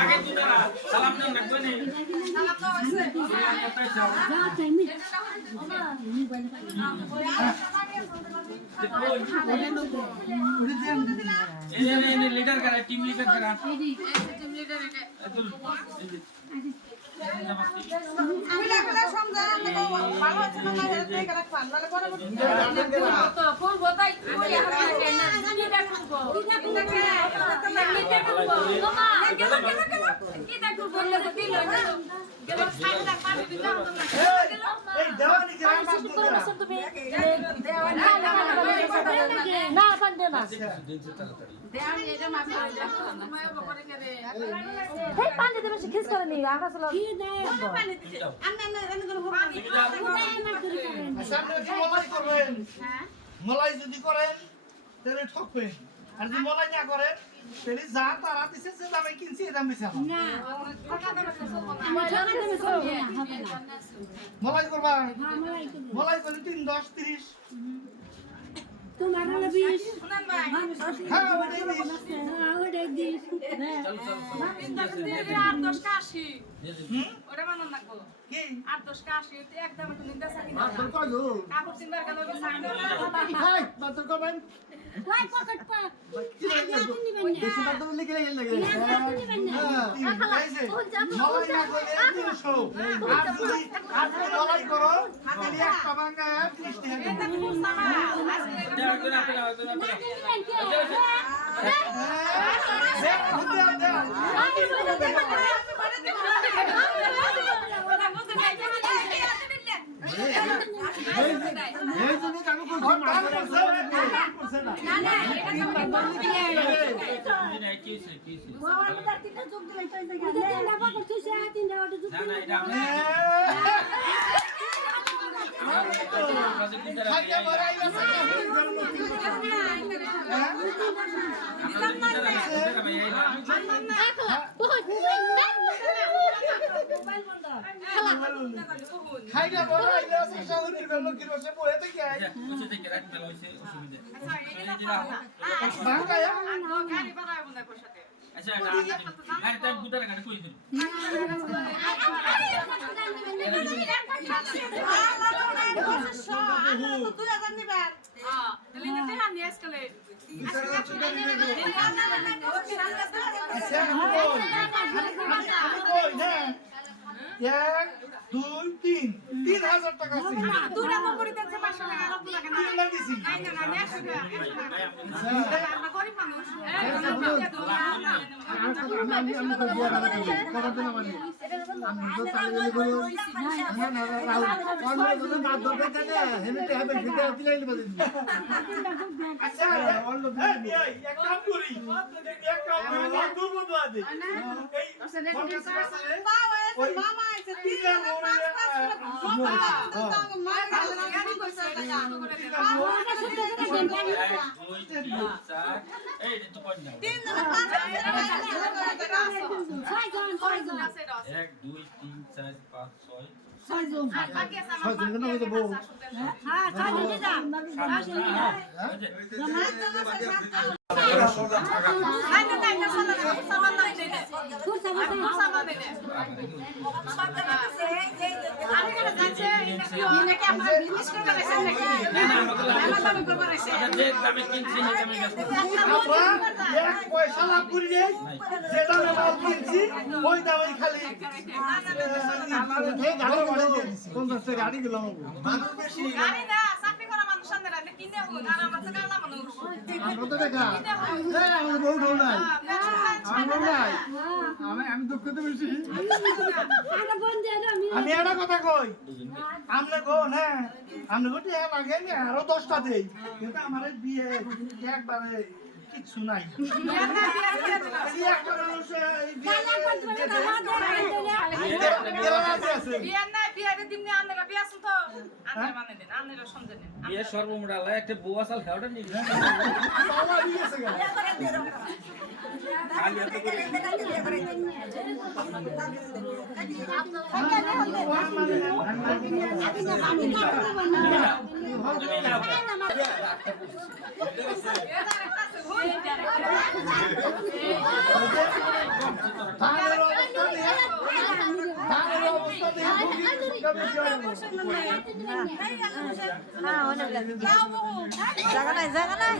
আগে তুই সালাম দেন না কই নেই সালাম দাও আছে যা টাইমে মোবাইল লিডার করা টিম লিডার করা টিম লিডার এটা সমঝা ভালো আছে না হেল্প নাই করা পান মানে পরবর্তী তো কোন বতাই তুই এখন না লিডার করব লিডার করব মামা কি দেখো বললে তো দিল গেল সাইডটা পানি দিল এই দেওয়ানি যে রাম তুমি না পান দে না দেওয়ানি এটা না সময় বকরে করে এই পানি দেবে খিস করে নি আমরা চলো কি দেয় পানি দিতে আন্না এনে কোন পানি সামনে কি মলাই করবেন হ্যাঁ মলাই যদি করেন তাহলে ঠকবেন আর যদি মলাই না করেন তাহলে যা তারা দিছে সে দামে কিনছি এই দাম দিছে না ঠকা দামে হবে না মলাই করবা হ্যাঁ মলাই করলে 3 10 30 তোমার হলো 20 শুনুন ভাই হ্যাঁ ওটাই 20 আর 10 কা 80 ওটা মানন লাগবো কি আর 10 কা 80 তে একদম তো নিন্দা সাকি না তোর কই গো কাপড় চিনবার কেন ওকে সাইড হাই বাতর করবেন ভাই পকেট পা বেশি বাতর লিখে গেল লাগে হ্যাঁ মলাই না করলে 300 আর যদি মলাই করো তাহলে একটা ভাঙা 30 টাকা এটা কি সামা খাইনা বড় আইলে আছে শাহুরির লোকের বসে বয়ে থেকে আই বসে থেকে রাত মেলা হইছে অসুবিধা আচ্ছা এটা ভাঙায়া গাড়ি বানায় বন্ধ পয়সাতে আচ্ছা গাড়ি টাইম গুদার গাড়ি কই দিন এক দুই তিন 3000 টাকা আছে দুটা নম্বর দিতে 500 টাকা আর টাকা না তিনটা দিছি না না 100 টাকা আমরা গরিব মানুষ আমি তো দিয়া না কত না মানে আমি তো তাহলে বলি না না রাও কোন না দরবে দেনে হেনেতে হবে ভিডিও দিলাইলে বলি আচ্ছা অন্য এক কাম করি এক কাম করি দূর বন্ধ আছে এই ওই মামা আছে তিনটা পয়সা লাভ করি যে দামে মাল কিনছি ওই দামে খালি গাড়ি গেলাম মানুষ বেশি গাড়ি না চাকরি করা মানুষ কিনে আর আমরা তো গাঁদা মানুষ আমি দুঃখিত বেশি আমি একটা কথা কই আমনে গো না আমনে গো টিয়া লাগে না আরো 10টা দেই কিন্তু আমার বিয়ে একবারে কিছু নাই বিয়ে একটা মানুষ বিয়ে সর্বমোটা একটা বুয়া চাল খাওয়াটা নিবি জায়গা নাই জায়গা নাই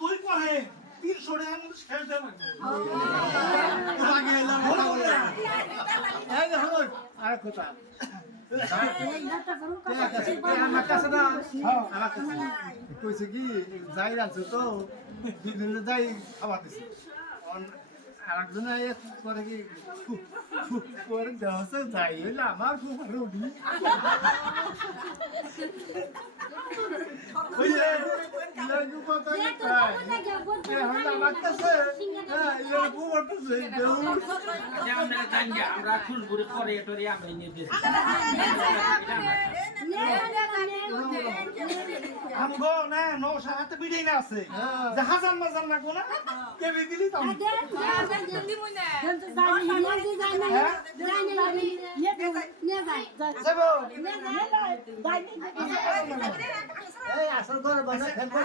তুই পড়ে 300 টাকার মধ্যে শেষ দেব আর কথা আমার কাছে না আমার কাছে কইছে কি যাই আনছো তো দুদিন যাই খাবার দিছে আরেকজন করে কি করে দেওয়া যাই হইলে আমার খুব রুটি বুঝলে আমার কাছে আমরা খুশবুরে করে টরে আমরা নিয়ে দিয়েছি আমগো না নৌশা হাতে বিড়াই না আছে জাহাজান মাজান লাগবো না কেবি দিলি তো যাবো এই আসল করে বসে খেলবো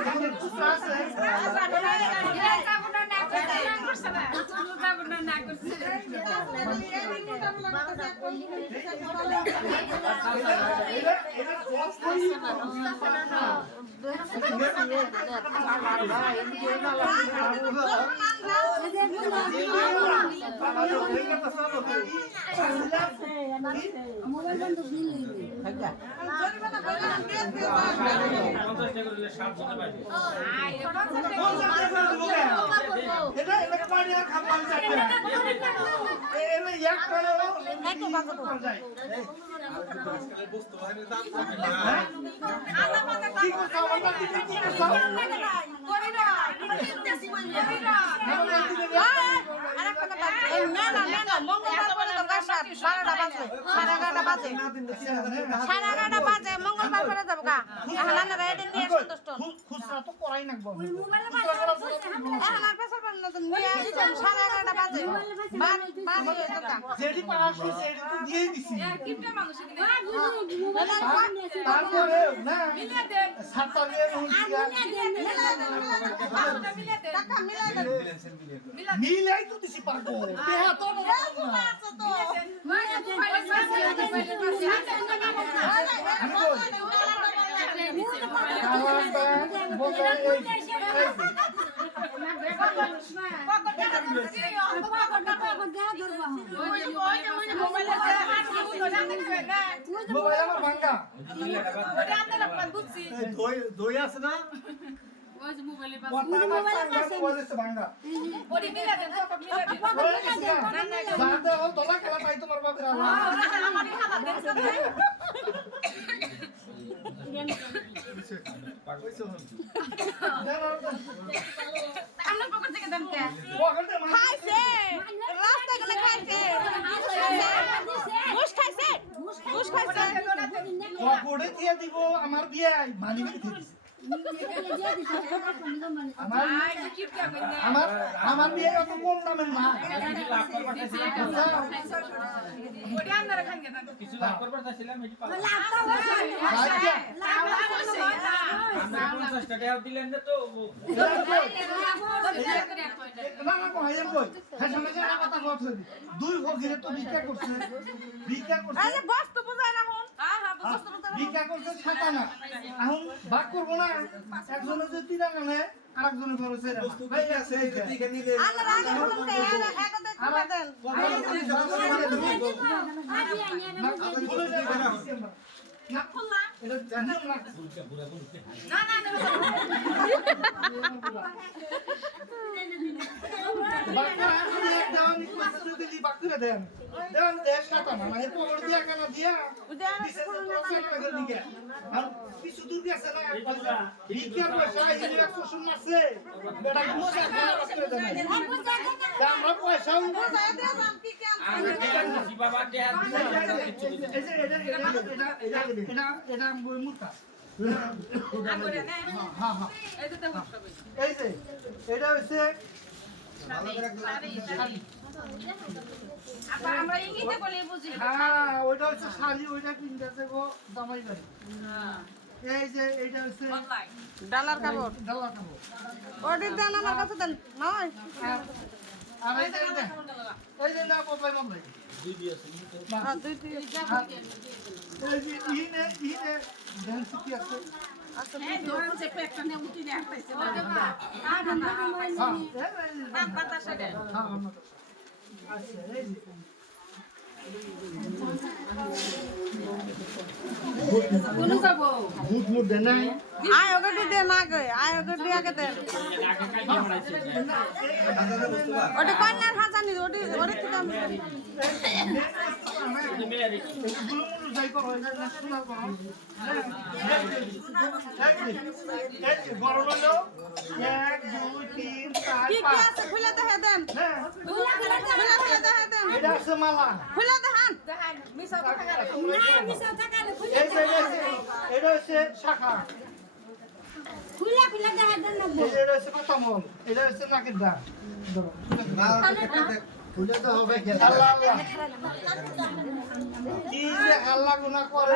মঙ্গলবার করে যাবো গা খুচরা তো করাই নাকবো যেটি পাওয়া সেটি তো দিয়েই দিছি তারপরে না সাতটা নিয়ে মিলাই তো দিছি পারবো দেহা তো দই আছে না দিব আমার বিয়ে মানি আমার বিয়ে অত কম দামের না কিছু লাভ করবার চাইছিলাম এটি পাবো আমরা 50 টাকা দিলেন না তো দুই ঘরে তো ভিক্ষা করছে ভিক্ষা করছে ছাতা না এখন ভাগ করবো না একজনে যে তিন আনে আরেকজনে ধরেছে ভাই আছে নিলে কিছু দূর গেছে না ভিক্ষার পয়সা আছে আমরা পয়সা আমরা টিকা দিছি বাবা দেয়া এটা বই মুরকা এই যে এটা হচ্ছে আমরা ইংরেজিতে বলি বুঝি হ্যাঁ ওইটা হচ্ছে শাড়ি ওইটা কিনতে গো জামাই বাড়ি এই যে এইটা হচ্ছে ডালার কাপড় ডালা কাপড় ওটি দেন আমার কাছে দেন নয় আর এই যে না বদলাই বদলাই দুই তিন এই যে ইনে ড্যান্স কি আছে ধরেন যে একটা নিয়ে উঠি নিয়ে আসতেছে কোন যাব ভূত মুট দেন নাই আয় ওকে দে না গে আয় ওকে দিয়া কে দেন আগে কাইয়া বানাইছে ওটি কন্যার হাজানি ওটি ওটি থেকে আমি মেয়ের গুলো মুলো যাই করো এটা না শোনা করো বড় হলো 1 2 3 4 কি কি আছে খুলে দেখে দেন হ্যাঁ খুলে দেখে দেন এটা আছে মালা খুলে দেখান এই যে এটা হচ্ছে শাখা খুলে খুলে দেখা দেন না এই যে এটা হচ্ছে পাতামল এটা হচ্ছে নাকের দা খুলে তো হবে আল্লাহ আল্লাহ কি যে আল্লাহ গুনাহ করে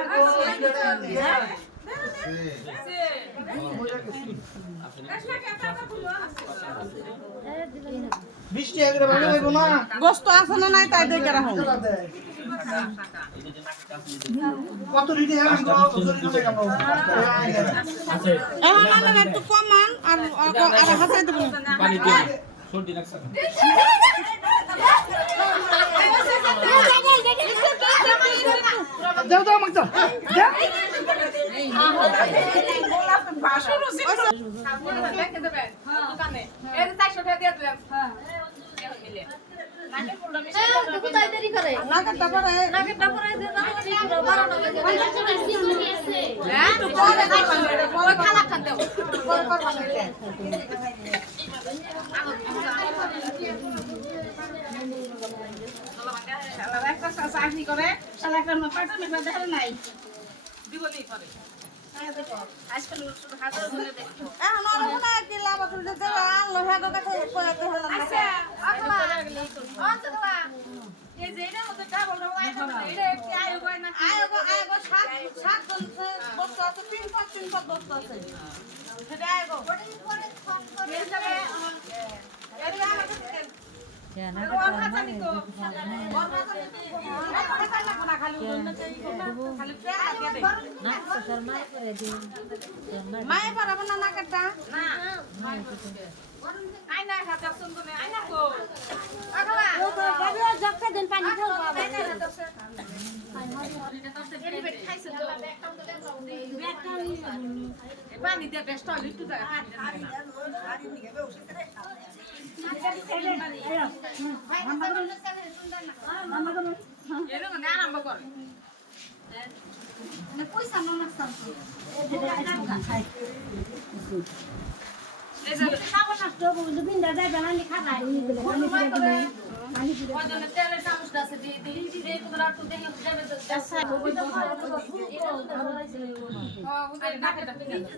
বৃষ্টি এগুলো ভালো হইব না গোস্ত আছে না নাই তাই দেখে রাখুন কত লিটার হ্যাঁ কত লিটার কেন আছে এখন না একটু কমান আর আর হাসাই দেব পানি দিয়ে সর্দি লাগছে দাও দাও মাছ দাও দেখে দেবেন দোকানে এই যে 400 টাকা দিয়ে দিলাম হ্যাঁ মিলে নাকে পুরো মিশে কোথায় দেরি করে নাকের তারপরে নাকে তারপরে যে পুরো 12 বাজে 50 টাকা সিম নিয়ে আছে হ্যাঁ তো পরে খালা খান দাও পরে করবা না একটা চাকরি করে শালা একটা পাটা মেলা দেখে নাই দিবনি করে আজকাল শুধু হাজার ধরে দেখো এখন আর মনে হয় কি লাভ আছে যে আনলো হ্যাঁ গো কাছে কয়েতে হলাম আচ্ছা আপা অন্ত দোয়া এই যে এর মধ্যে ডাবল রং আইছে এটা একটু আয়ো কয় না আয় গো সাত চলছে বস্তা আছে তিন পর বস্তা আছে সেটা আয় গো বেশ যাবে এর আমাকে কেন কথা নিকো মায়ে পারাবো না নাকেরটা না আইনা হাতে সুন্দর আইনা কো আগলা ও তো বাবু জগতে দেন পানি খাও বাবা আইনা দছে পানি দিয়ে বেস্ট হইল একটু জায়গা এরকম আরম্ভ কর পয়সা মামা সামনে এই যে খাবো না তো বিন্দা যায় বানানি খানা ওজনে তেলের চামচটা আছে দিয়ে দিই দিয়ে তোরা তো দেখলে যাবে তো ওদের নাকেটা ঠিক আছে